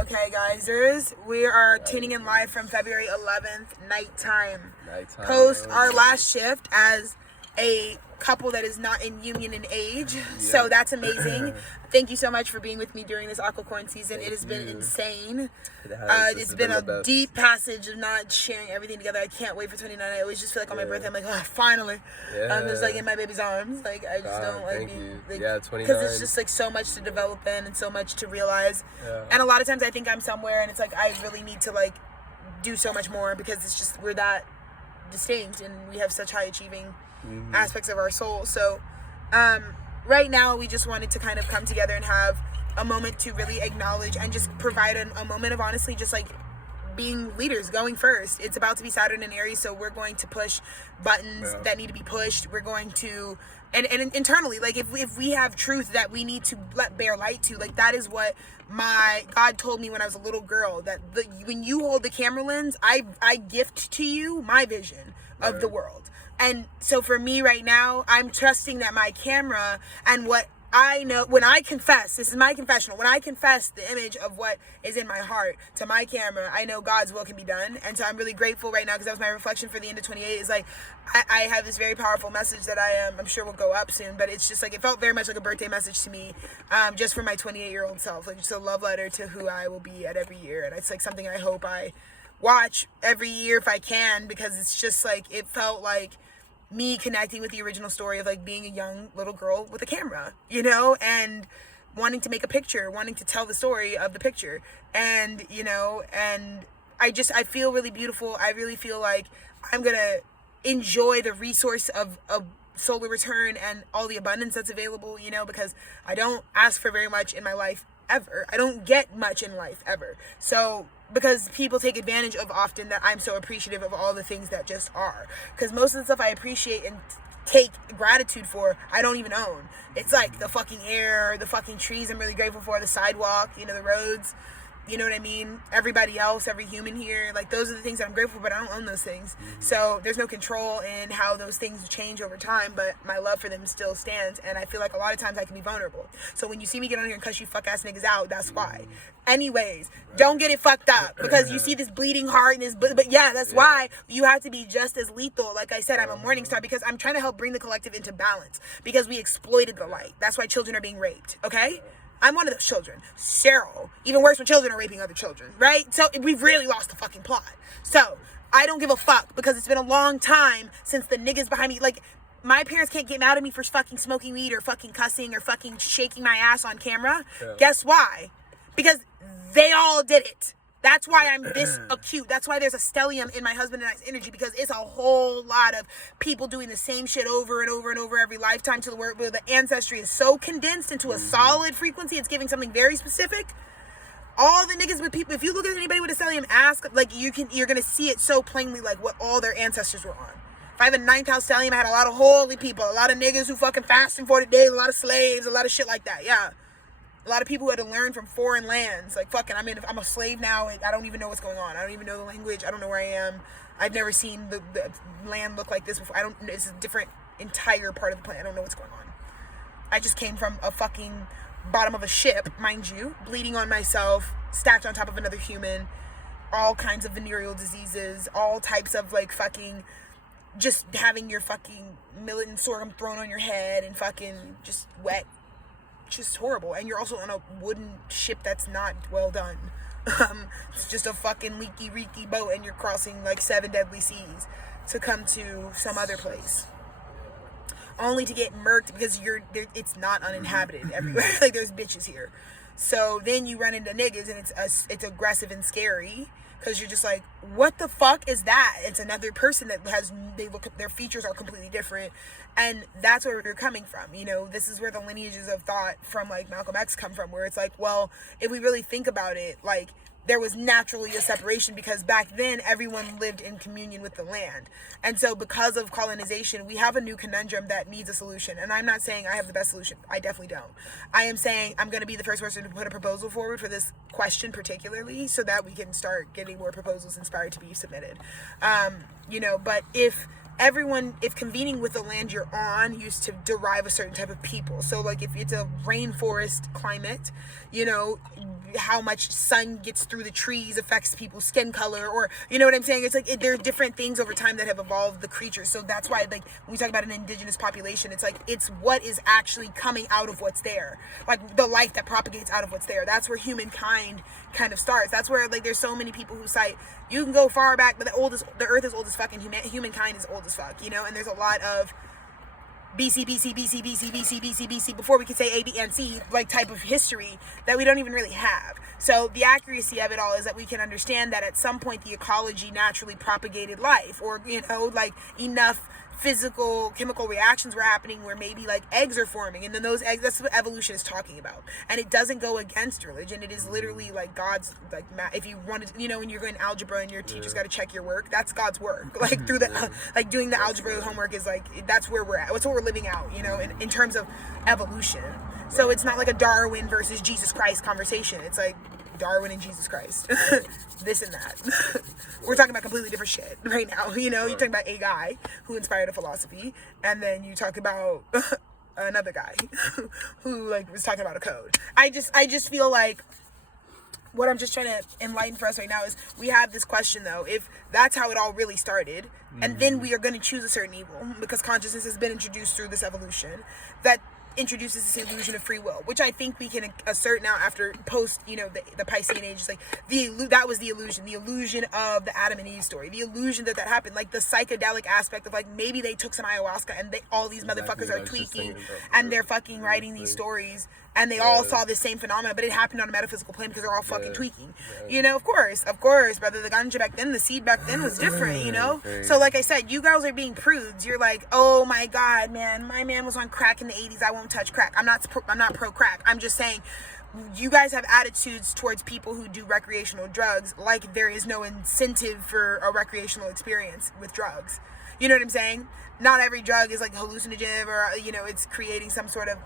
Okay, guys, we are tuning in live from February 11th, nighttime. Post our last shift as a couple that is not in union in age. Yep. So that's amazing. Thank you so much for being with me during this aquacorn season. It has been insane. It's been a deep passage of not sharing everything together. I can't wait for 29. I always just feel like on my birthday, I'm like, oh, finally. I'm just like in my baby's arms. Like, I just don't like being, like, 29. Because it's just like so much to develop in and so much to realize. Yeah. And a lot of times I think I'm somewhere and it's like, I really need to like do so much more because it's just, we're that distinct and we have such high achieving aspects of our soul. So right now we just wanted to kind of come together and have a moment to really acknowledge and just provide a moment of honestly just like being leaders, going first. It's about to be Saturn in Aries, so we're going to push buttons that need to be pushed. We're going to and internally, like if we have truth that we need to bear light to, like that is what my God told me when I was a little girl, that when you hold the camera lens, I gift to you my vision of the world. And so for me right now, I'm trusting that my camera and what I know, when I confess, this is my confessional, when I confess the image of what is in my heart to my camera, I know God's will can be done. And so I'm really grateful right now because that was my reflection for the end of 28 is like, I have this very powerful message that I'm sure will go up soon, but it's just like, it felt very much like a birthday message to me, just for my 28-year-old self, like just a love letter to who I will be at every year. And it's like something I hope I watch every year if I can, because it's just like, it felt like me connecting with the original story of like being a young little girl with a camera, you know, and wanting to make a picture, wanting to tell the story of the picture. And, you know, and I feel really beautiful. I really feel like I'm going to enjoy the resource of solar return and all the abundance that's available, you know, because I don't ask for very much in my life ever. I don't get much in life ever. So because people take advantage of often that I'm so appreciative of all the things that just are. Because most of the stuff I appreciate and take gratitude for, I don't even own. It's like the fucking air, the fucking trees I'm really grateful for, the sidewalk, you know, the roads, you know what I mean? Everybody else, every human here, like those are the things that I'm grateful for, but I don't own those things. So there's no control in how those things change over time, but my love for them still stands. And I feel like a lot of times I can be vulnerable. So when you see me get on here and cuss you fuck ass niggas out, that's why. Anyways, don't get it fucked up because you see this bleeding heart and this, but yeah, that's why you have to be just as lethal. Like I said, I'm a morning star because I'm trying to help bring the collective into balance because we exploited the light. That's why children are being raped, okay? I'm one of those children. Cheryl. Even worse when children are raping other children, right? So we've really lost the fucking plot. So I don't give a fuck because it's been a long time since the niggas behind me, like, my parents can't get mad at me for fucking smoking weed or fucking cussing or fucking shaking my ass on camera. Yeah. Guess why? Because they all did it. That's why I'm this acute. That's why there's a stellium in my husband and I's energy, because it's a whole lot of people doing the same shit over and over and over every lifetime to the word where the ancestry is so condensed into a solid frequency. It's giving something very specific. All the niggas with people, if you look at anybody with a stellium, ask, like you're going to see it so plainly, like what all their ancestors were on. If I have a 9th house stellium, I had a lot of holy people, a lot of niggas who fucking fasted 40 days, a lot of slaves, a lot of shit like that. Yeah. A lot of people who had to learn from foreign lands. Like, fucking, I'm a slave now. I don't even know what's going on. I don't even know the language. I don't know where I am. I've never seen the land look like this before. It's a different entire part of the planet. I don't know what's going on. I just came from a fucking bottom of a ship, mind you, bleeding on myself, stacked on top of another human, all kinds of venereal diseases, all types of, like, fucking, just having your fucking millet and sorghum thrown on your head and fucking just wet. Just horrible. And you're also on a wooden ship that's not well done. It's just a fucking leaky reeky boat and you're crossing like 7 deadly seas to come to some other place, only to get murked because it's not uninhabited everywhere. Like there's bitches here. So then you run into niggas and it's aggressive and scary because you're just like, what the fuck is that? It's another person that their features are completely different. And that's where we're coming from. You know, this is where the lineages of thought from like Malcolm X come from, where it's like, well, if we really think about it, like there was naturally a separation because back then everyone lived in communion with the land. And so because of colonization, we have a new conundrum that needs a solution. And I'm not saying I have the best solution. I definitely don't. I am saying I'm going to be the first person to put a proposal forward for this question particularly so that we can start getting more proposals inspired to be submitted. You know, but if convening with the land you're on used to derive a certain type of people. So like if it's a rainforest climate, you know, how much sun gets through the trees affects people's skin color, or you know what I'm saying? It's like there are different things over time that have evolved the creatures. So that's why, like, when we talk about an indigenous population, it's like it's what is actually coming out of what's there, like the life that propagates out of what's there. That's where humankind kind of starts. That's where, like, there's so many people who cite you can go far back, but the earth is old as fuck, and humankind is old as fuck, you know. And there's a lot of BC, before we could say A, B, and C, like, type of history that we don't even really have. So the accuracy of it all is that we can understand that at some point the ecology naturally propagated life, or, you know, like, enough physical chemical reactions were happening where maybe like eggs are forming, and then those eggs, that's what evolution is talking about. And it doesn't go against religion. It is literally like God's, like, if you wanted, you know, when you're going algebra and your teacher's got to check your work, that's God's work. Like, through the like doing the algebra homework is like, that's where we're at. That's what we're living out, you know, in terms of evolution. So it's not like a Darwin versus Jesus Christ conversation. It's like Darwin and Jesus Christ. This and that. We're talking about completely different shit right now. You know, you're talking about a guy who inspired a philosophy, and then you talk about another guy who, like, was talking about a code. I just feel like what I'm just trying to enlighten for us right now is we have this question, though, if that's how it all really started, and then we are going to choose a certain evil because consciousness has been introduced through this evolution that introduces this illusion of free will, which I think we can assert now after post, you know, the Piscean age. It's like that was the illusion of the Adam and Eve story, the illusion that happened, like the psychedelic aspect of, like, maybe they took some ayahuasca and all these motherfuckers are tweaking and they're fucking writing these stories, and they all saw the same phenomena, but it happened on a metaphysical plane because they're all fucking tweaking. You know, of course, brother, the ganja back then, the seed back then was different, you know? So like I said, you girls are being prudes. You're like, oh my God, man, my man was on crack in the 80s. I won't touch crack. I'm not pro crack. I'm just saying, you guys have attitudes towards people who do recreational drugs like there is no incentive for a recreational experience with drugs. You know what I'm saying? Not every drug is like hallucinogen, or, you know, it's creating some sort of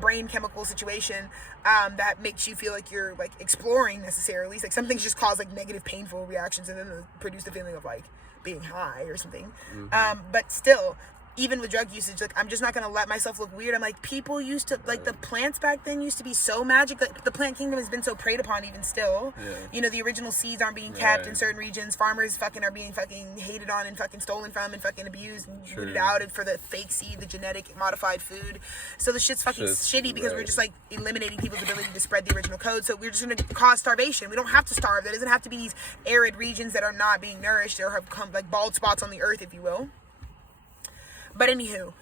brain chemical situation that makes you feel like you're, like, exploring necessarily. It's like some things just cause, like, negative painful reactions and then produce the feeling of, like, being high or something. But still, even with drug usage, like, I'm just not gonna let myself look weird. I'm like, people used to, like, the plants back then used to be so magic. Like, the plant kingdom has been so preyed upon even still. You know, the original seeds aren't being kept in certain regions. Farmers are being fucking hated on and fucking stolen from and fucking abused and booted out for the fake seed, the genetic modified food. So the shit's fucking shitty because we're just, like, eliminating people's ability to spread the original code. So we're just gonna cause starvation. We don't have to starve. There doesn't have to be these arid regions that are not being nourished or have come, like, bald spots on the earth, if you will. But anywho,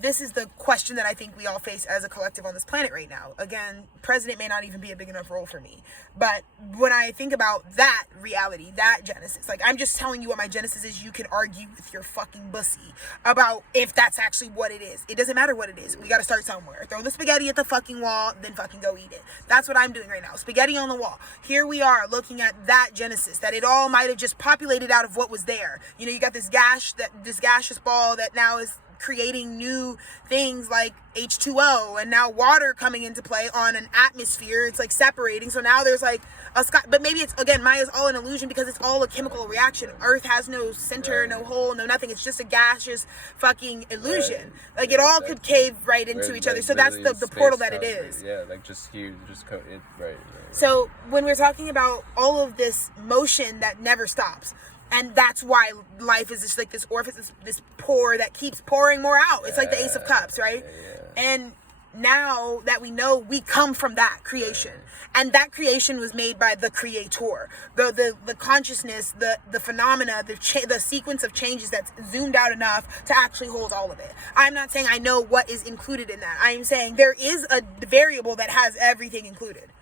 this is the question that I think we all face as a collective on this planet right now. Again, president may not even be a big enough role for me. But when I think about that reality, that genesis, like, I'm just telling you what my genesis is. You can argue with your fucking bussy about if that's actually what it is. It doesn't matter what it is. We got to start somewhere. Throw the spaghetti at the fucking wall, then fucking go eat it. That's what I'm doing right now. Spaghetti on the wall. Here we are looking at that genesis, that it all might have just populated out of what was there. You know, you got this gaseous ball that now is creating new things like H2O, and now water coming into play on an atmosphere. It's like separating. So now there's like a sky, but maybe it's, again, Maya's all an illusion because it's all a chemical reaction. Earth has no center, no hole, no nothing. It's just a gaseous fucking illusion. Like, it all could cave right into each other. So that's the portal that it is. Yeah, like just here, just it, right. So when we're talking about all of this motion that never stops, and that's why life is just like this orifice, this pour that keeps pouring more out. It's like the Ace of Cups, right? And now that we know, we come from that creation. And that creation was made by the creator. The consciousness, the phenomena, the sequence of changes that's zoomed out enough to actually hold all of it. I'm not saying I know what is included in that. I'm saying there is a variable that has everything included.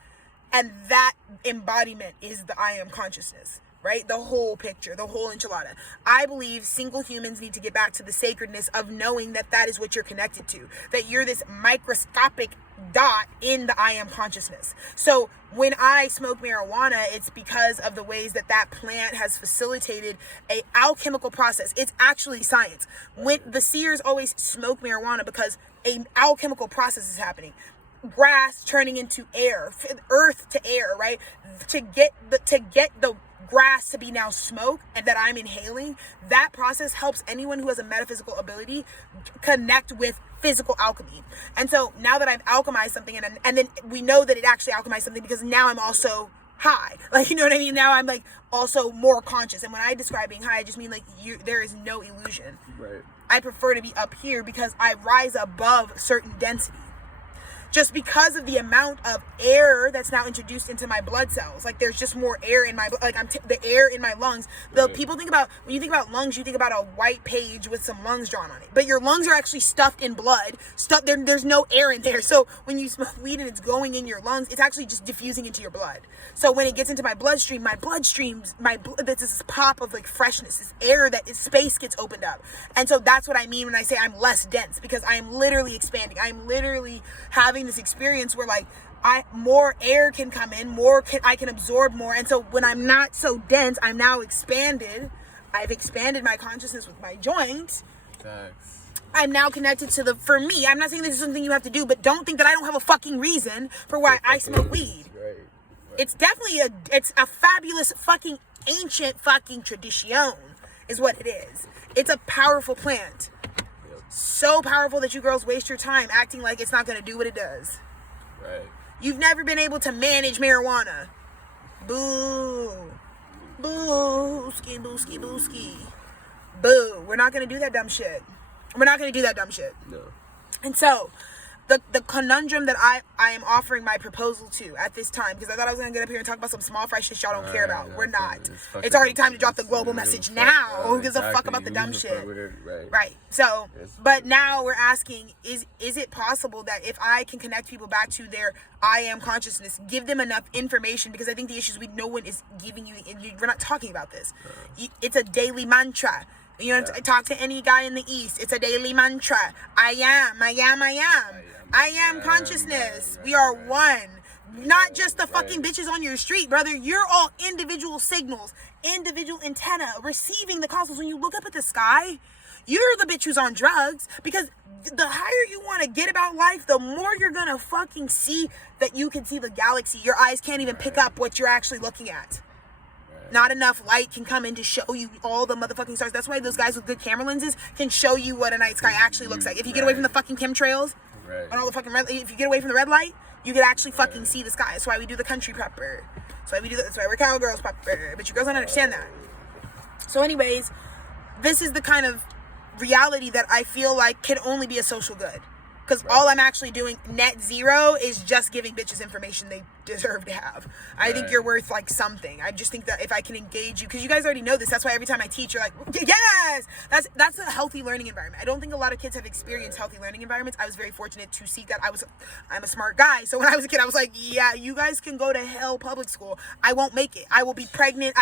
And that embodiment is the I am consciousness. Right? The whole picture, the whole enchilada. I believe single humans need to get back to the sacredness of knowing that that is what you're connected to. That you're this microscopic dot in the I am consciousness. So when I smoke marijuana, it's because of the ways that plant has facilitated a alchemical process. It's actually science. When the seers always smoke marijuana because a alchemical process is happening. Grass turning into air, earth to air, right? To get the grass to be now smoke and that I'm inhaling, that process helps anyone who has a metaphysical ability connect with physical alchemy. And so now that I've alchemized something, and then we know that it actually alchemized something because now I'm also high. Like, you know what I mean? Now I'm like also more conscious. And when I describe being high, I just mean like there is no illusion. Right. I prefer to be up here because I rise above certain density. Just because of the amount of air that's now introduced into my blood cells. Like, there's just more air in my, like, the air in my lungs. People think about, when you think about lungs, you think about a white page with some lungs drawn on it. But your lungs are actually stuffed in blood. There's no air in there. So when you smoke weed and it's going in your lungs, it's actually just diffusing into your blood. So when it gets into my bloodstream, there's this pop of, like, freshness, this air, space gets opened up. And so that's what I mean when I say I'm less dense, because I am literally expanding. I'm literally having this experience where, like, more air can come in, I can absorb more. And so when I'm not so dense, I'm now expanded. I've expanded my consciousness with my joints. Thanks. I'm now connected to for me, I'm not saying this is something you have to do, but don't think that I don't have a fucking reason for why I smoke weed. Right. It's definitely it's a fabulous fucking ancient fucking tradition is what it is. It's a powerful plant. So powerful that you girls waste your time acting like it's not going to do what it does. Right. You've never been able to manage marijuana. Boo. Boo-ski, boo-ski, boo-ski. Boo. We're not going to do that dumb shit. No. And so, the conundrum that I am offering my proposal to at this time, because I thought I was going to get up here and talk about some small fry shit y'all don't care about. We're not. It's already time to drop the global message now. Who gives a fuck about the dumb shit? Right. So, but now we're asking, is it possible that if I can connect people back to their I am consciousness, give them enough information, because I think the issue is no one is giving you, we're not talking about this. It's a daily mantra. You know, talk to any guy in the East. It's a daily mantra. I am consciousness. We are one. Not just the fucking bitches on your street, brother. You're all individual signals, individual antenna, receiving the cosmos. When you look up at the sky, you're the bitch who's on drugs, because the higher you want to get about life, the more you're gonna fucking see that you can see the galaxy. Your eyes can't even pick up what you're actually looking at. Not enough light can come in to show you all the motherfucking stars. That's why those guys with good camera lenses can show you what a night sky actually looks like. If you get away from the fucking chemtrails and all the fucking if you get away from the red light, you can actually fucking see the sky. That's why we do the country prepper. That's why we do that. That's why we're cowgirls prepper. But you girls don't understand that. So anyways, this is the kind of reality that I feel like can only be a social good. Because all I'm actually doing, net zero, is just giving bitches information they deserve to have. I think you're worth, like, something. I just think that if I can engage you, because you guys already know this, that's why every time I teach, you're like, yes! That's a healthy learning environment. I don't think a lot of kids have experienced healthy learning environments. I was very fortunate to seek that. I'm a smart guy, so when I was a kid, I was like, yeah, you guys can go to hell public school. I won't make it. I will be pregnant.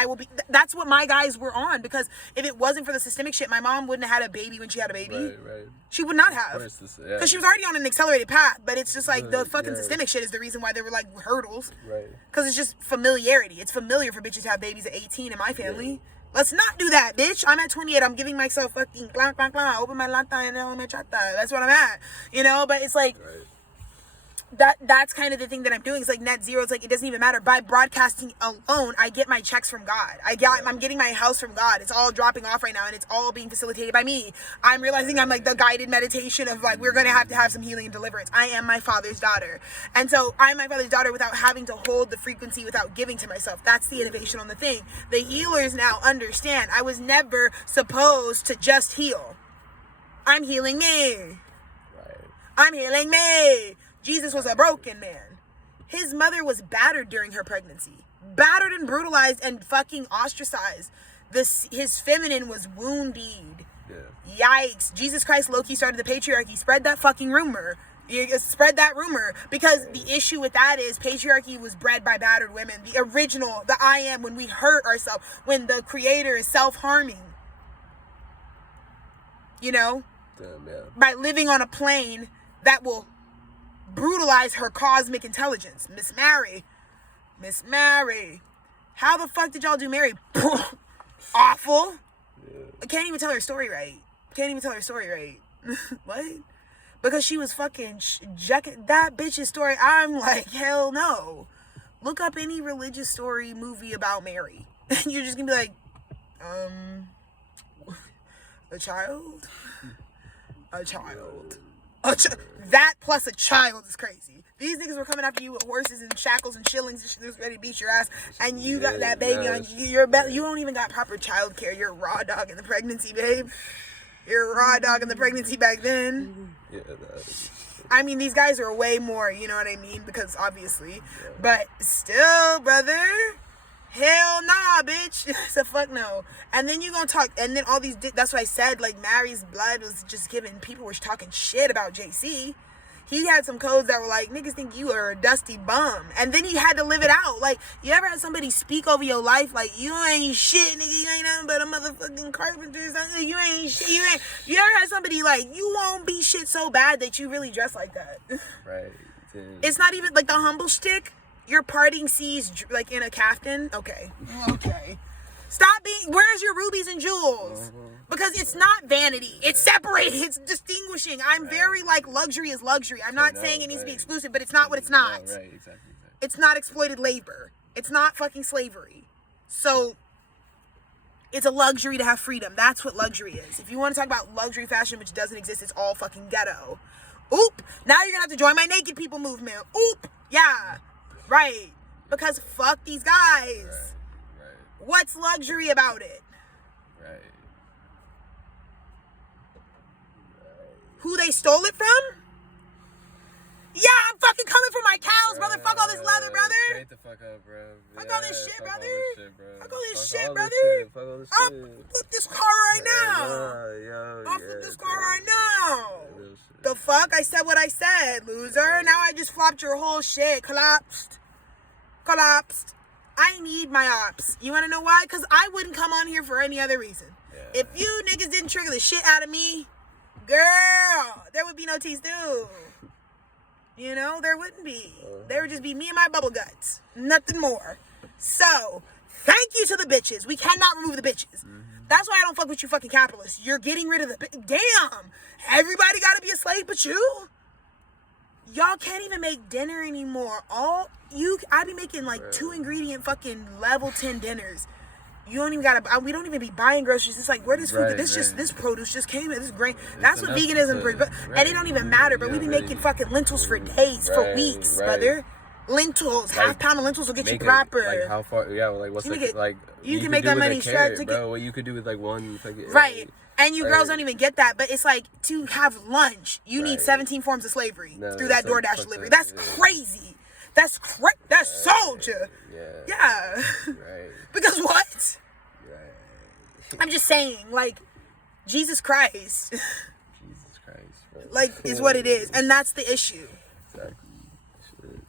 That's what my guys were on, because if it wasn't for the systemic shit, my mom wouldn't have had a baby when she had a baby. Right. She would not have. Because she was already on an accelerated path, but it's just like the fucking systemic shit is the reason why there were, like, hurdles. Right. Because it's just familiarity. It's familiar for bitches to have babies at 18 in my family. Yeah. Let's not do that, bitch. I'm at 28. I'm giving myself fucking blank, blank, blank. Open my lata and my chata. That's what I'm at. You know, but it's like... Right. That's kind of the thing that I'm doing. It's like net zero. It's like it doesn't even matter. By broadcasting alone, I get my checks from God. I'm getting my house from God. It's all dropping off right now, and it's all being facilitated by me. I'm realizing I'm like the guided meditation of, like, we're gonna have to have some healing and deliverance. I am my Father's daughter, and so I'm my Father's daughter without having to hold the frequency, without giving to myself. That's the innovation on the thing. The healers now understand. I was never supposed to just heal. I'm healing me. Right. I'm healing me. Jesus was a broken man. His mother was battered during her pregnancy. Battered and brutalized and fucking ostracized. His feminine was wounded. Yeah. Yikes. Jesus Christ low-key started the patriarchy. Spread that fucking rumor. Spread that rumor. Because the issue with that is patriarchy was bred by battered women. The original, the I am, when we hurt ourselves. When the creator is self-harming. You know? Damn, yeah. By living on a plane that will brutalize her cosmic intelligence. Miss Mary. How the fuck did y'all do Mary? Awful. Yeah. I can't even tell her story right. What? Because she was fucking that bitch's story. I'm like, hell no. Look up any religious story movie about Mary. You're just gonna be like, a child? That plus a child is crazy. These niggas were coming after you with horses and shackles and shillings and shit. They was ready to beat your ass, and you got that baby on you. You don't even got proper child care. You're a raw dog in the pregnancy, babe. You're a raw dog in the pregnancy back then. Yeah, I mean, these guys are way more, you know what I mean? Because obviously, but still, brother, hell nah, bitch. So fuck no. And then you gonna talk, and then all these, that's what I said, like, Mary's blood was just giving, people were talking shit about JC. He had some codes that were like, niggas think you are a dusty bum. And then he had to live it out. Like, you ever had somebody speak over your life like, you ain't shit, nigga, you ain't nothing but a motherfucking carpenter or something. You ain't shit, you ever had somebody like, you won't be shit so bad that you really dress like that. Right. Dude. It's not even, like, the humble shtick. You're parting seas, like, in a caftan. Okay. Stop being, where's your rubies and jewels? Because it's not vanity. It's separated. It's distinguishing. I'm very, like, luxury is luxury. I'm not saying it needs to be exclusive, but it's not what it's not. No, right, exactly. It's not exploited labor. It's not fucking slavery. So, it's a luxury to have freedom. That's what luxury is. If you want to talk about luxury fashion, which doesn't exist, it's all fucking ghetto. Oop. Now you're going to have to join my naked people movement. Oop. Yeah. Right. Because fuck these guys. Right. What's luxury about it? Right. Who they stole it from? Yeah, I'm fucking coming for my cows, brother. Fuck all this leather, brother. Straight the fuck up, bro. Fuck all this shit, brother. Fuck all this shit, brother. Fuck all this shit. I'll flip this car right now. I'll flip this car right now. The fuck? I said what I said, loser. Now I just flopped your whole shit. Collapsed. I need my ops. You want to know why? Because I wouldn't come on here for any other reason. Yeah. If you niggas didn't trigger the shit out of me, girl, there would be no T's due. You know, there wouldn't be. There would just be me and my bubble guts. Nothing more. So, thank you to the bitches. We cannot remove the bitches. That's why I don't fuck with you fucking capitalists. You're getting rid of the... Damn. Everybody got to be a slave but you? Y'all can't even make dinner anymore. I be making like 2 ingredient fucking level 10 dinners. You don't even gotta. We don't even be buying groceries. It's like, where does food? This produce just came in. This grain. That's what veganism brings. And it don't even matter. But we be making fucking lentils for days, for weeks, brother. Lentils, like, half pound of lentils will get you proper. Like how far? Yeah, like what's like? You can make that money stretch, bro. What you could do with like one. Right. And you girls don't even get that, but it's like to have lunch, you need 17 forms of slavery through that DoorDash delivery. That's crazy. That's soldier. Yeah. Right. Because what? Right. I'm just saying, like, Jesus Christ. Bro. Like, is what it is. And that's the issue. Exactly. Shit.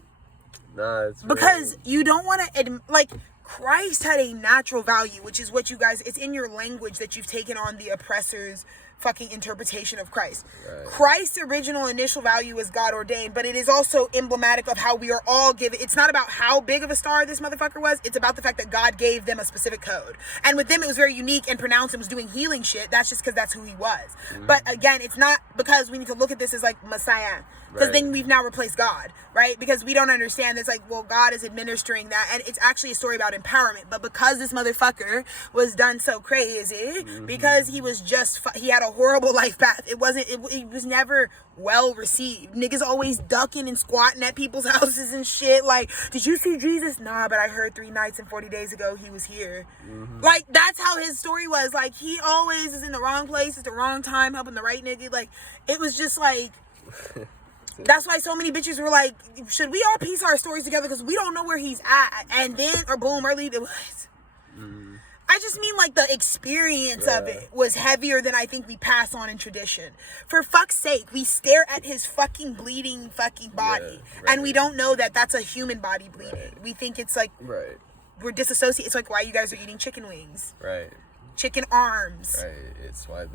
Nah, it's because you don't want to, like, Christ had a natural value, which is what you guys, it's in your language that you've taken on the oppressor's fucking interpretation of Christ. Right. Christ's original initial value is God ordained, but it is also emblematic of how we are all given. It's not about how big of a star this motherfucker was. It's about the fact that God gave them a specific code. And with them, it was very unique and pronounced and was doing healing shit. That's just because that's who he was. But again, it's not because we need to look at this as like Messiah. Because then we've now replaced God, right? Because we don't understand it's like, well, God is administering that. And it's actually a story about empowerment. But because this motherfucker was done so crazy, because he was just, he had a horrible life path. It was never well received. Niggas always ducking and squatting at people's houses and shit. Like, did you see Jesus? Nah, but I heard 3 nights and 40 days ago he was here. Like, that's how his story was. Like, he always is in the wrong place at the wrong time, helping the right nigga. Like, it was just like... That's why so many bitches were like, should we all piece our stories together because we don't know where he's at? And then, or boom, early, it was. I just mean like the experience of it was heavier than I think we pass on in tradition. For fuck's sake, we stare at his fucking bleeding fucking body. And we don't know that that's a human body bleeding. We think it's like, we're disassociated. It's like why you guys are eating chicken wings. Chicken arms. It's why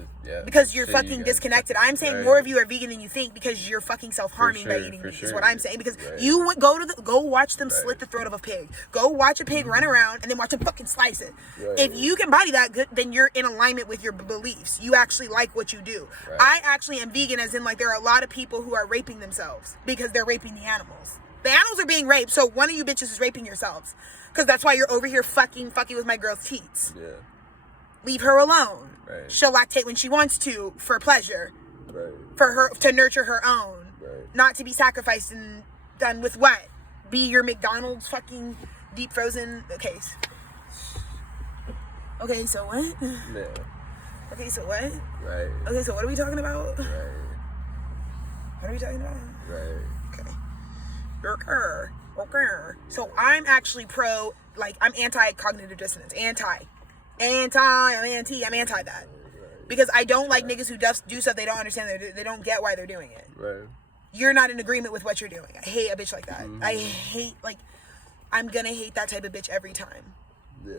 because you're fucking disconnected. I'm saying more of you are vegan than you think because you're fucking self-harming by eating meat is what I'm saying. Because you would go watch them slit the throat of a pig. Go watch a pig run around and then watch them fucking slice it. If you can body that good, then you're in alignment with your beliefs. You actually like what you do. I actually am vegan as in like there are a lot of people who are raping themselves because they're raping the animals. The animals are being raped, so one of you bitches is raping yourselves. Because that's why you're over here fucking with my girl's teats. Leave her alone. She'll lactate when she wants to for pleasure. for her to nurture her own, not to be sacrificed and done with what? Be your McDonald's fucking deep frozen case. Okay, so what? Yeah. Okay, so what? Right. Okay, so what are we talking about? Right. What are we talking about? Right. Okay. So I'm actually pro, like, I'm anti-cognitive dissonance. I'm anti that. Because I don't like niggas who do stuff they don't understand. They don't get why they're doing it. Right. You're not in agreement with what you're doing. I hate a bitch like that. Mm-hmm. I hate, like, I'm gonna hate that type of bitch every time. Yeah.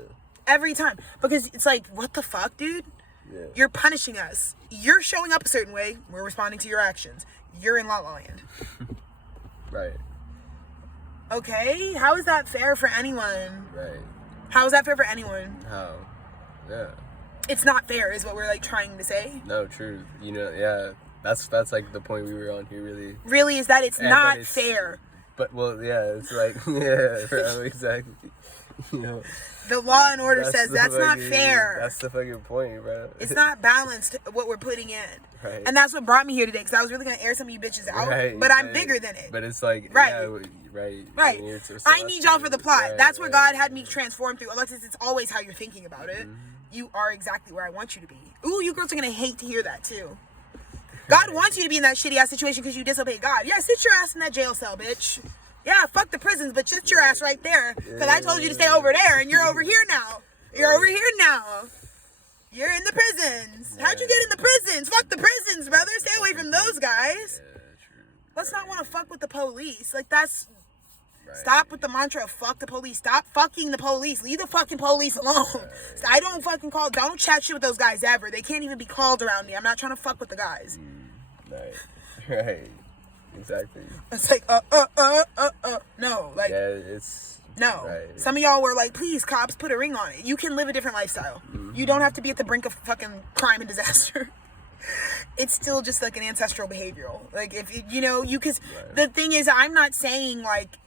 Every time. Because it's like, what the fuck, dude? Yeah. You're punishing us. You're showing up a certain way. We're responding to your actions. You're in La La Land. Right. Okay? How is that fair for anyone? Right. How is that fair for anyone? How? Yeah. It's not fair, is what we're, like, trying to say. No, true. You know, yeah. That's like the point we were on here, really. Really, is that it's not fair. But, well, yeah, it's like, yeah, bro, exactly. You know. The law and order says that's not fair. That's the fucking point, bro. It's not balanced what we're putting in. Right. And that's what brought me here today, because I was really going to air some of you bitches out. Right, but I'm bigger than it. But it's like, right. Yeah, right. Right. I need y'all for the plot. Right, that's what God had me transform through. Alexis, it's always how you're thinking about it. Mm-hmm. You are exactly where I want you to be. Ooh, you girls are going to hate to hear that, too. God wants you to be in that shitty ass situation because you disobeyed God. Yeah, sit your ass in that jail cell, bitch. Yeah, fuck the prisons, but sit your ass right there. Because I told you to stay over there, and you're over here now. You're over here now. You're in the prisons. How'd you get in the prisons? Fuck the prisons, brother. Stay away from those guys. Yeah, true. Let's not want to fuck with the police. Like, that's... Right. Stop with the mantra of fuck the police. Stop fucking the police. Leave the fucking police alone. Right. I don't fucking don't chat shit with those guys ever. They can't even be called around me. I'm not trying to fuck with the guys. Right. Right. Exactly. It's like, no. Like, yeah, it's... No. Right. Some of y'all were like, please, cops, put a ring on it. You can live a different lifestyle. Mm-hmm. You don't have to be at the brink of fucking crime and disaster. It's still just like an ancestral behavioral. Like, if you know, because the thing is, I'm not saying like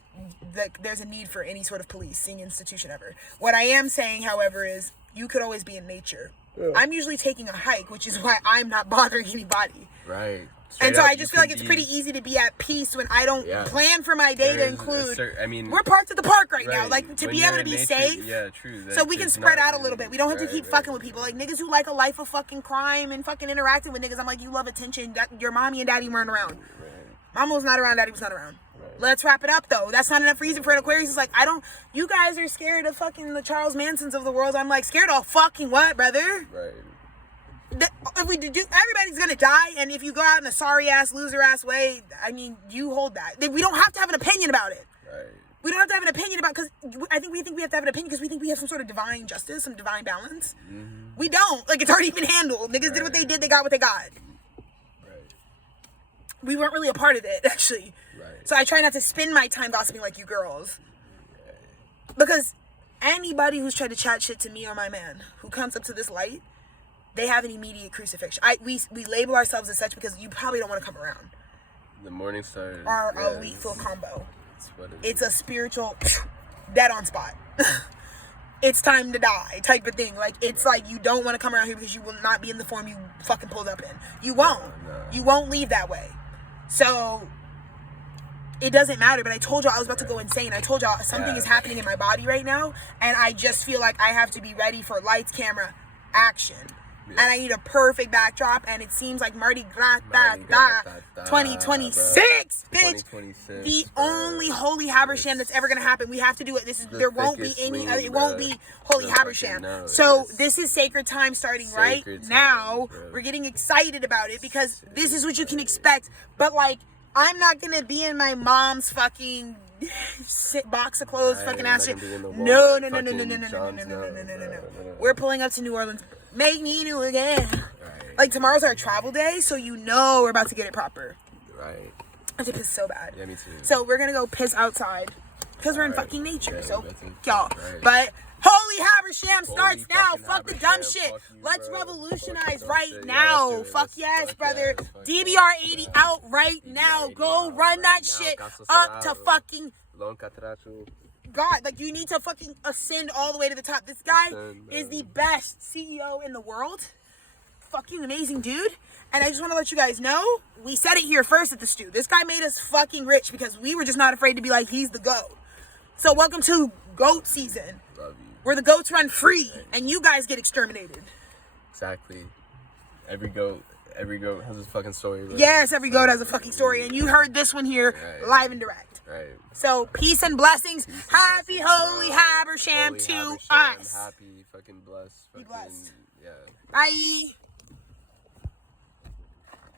that there's a need for any sort of policing institution ever. What I am saying, however, is you could always be in nature. Yeah. I'm usually taking a hike, which is why I'm not bothering anybody. Right. And so I just feel like it's pretty easy to be at peace when I don't plan for my day to include. We're parked at the park right now, like to be able to be safe. Yeah, true. So we can spread out a little bit. We don't have to keep fucking with people. Like niggas who like a life of fucking crime and fucking interacting with niggas. I'm like, you love attention. Your mommy and daddy weren't around. Mama was not around. Daddy was not around. Let's wrap it up though. That's not enough reason for an Aquarius. It's like, you guys are scared of fucking the Charles Mansons of the world. I'm like, scared of fucking what, brother? Right. If we do, everybody's gonna die, and if you go out in a sorry ass, loser ass way, I mean, you hold that. We don't have to have an opinion about it. Right. We don't have to have an opinion about because I think we have to have an opinion because we think we have some sort of divine justice, some divine balance. Mm-hmm. We don't. Like, it's already been handled. Niggas did what they did. They got what they got. Right. We weren't really a part of it, actually. Right. So I try not to spend my time gossiping like you girls. Right. Because anybody who's tried to chat shit to me or my man who comes up to this light, they have an immediate crucifixion. We label ourselves as such because you probably don't want to come around. The morning star. Our lethal combo. It's a spiritual dead on spot. It's time to die type of thing. Like, it's like you don't want to come around here because you will not be in the form you fucking pulled up in. You won't. No. You won't leave that way. So it doesn't matter. But I told y'all I was about to go insane. I told y'all something is happening in my body right now, and I just feel like I have to be ready for lights, camera, action. And I need a perfect backdrop, and it seems like Mardi Gras 2026, bitch. 2026, the only Holy Habersham that's ever gonna happen. We have to do it. There won't be any other. It won't be Holy Habersham. So this is sacred time starting right now. We're getting excited about it because this is what you can expect. But like, I'm not gonna be in my mom's fucking box of clothes, fucking ass shit. No. We're pulling up to New Orleans. Make me new again. Right. Like, tomorrow's our travel day, so you know we're about to get it proper. Right. I have to piss so bad. Yeah, me too. So we're gonna go piss outside because we're in fucking nature. So y'all, but Holy Habersham starts now. Fuck the dumb shit. Let's revolutionize right now. Fuck yes, brother. DBR 80 out right now. Go run that shit up to fucking God. Like, you need to fucking ascend all the way to the top. This guy is the best CEO in the world. fucking amazing dude. And I just want to let you guys know, we said it here first at the stew. This guy made us fucking rich because we were just not afraid to be like, he's the GOAT. So welcome to goat season. Love you. Where the goats run free and you guys get exterminated. Exactly. Every goat has a fucking story. Bro. Yes, every goat has a fucking story. And you heard this one here live and direct. Right. So peace and blessings. Happy holy Habersham to us. Happy fucking blessed. Be blessed. Yeah. Bye.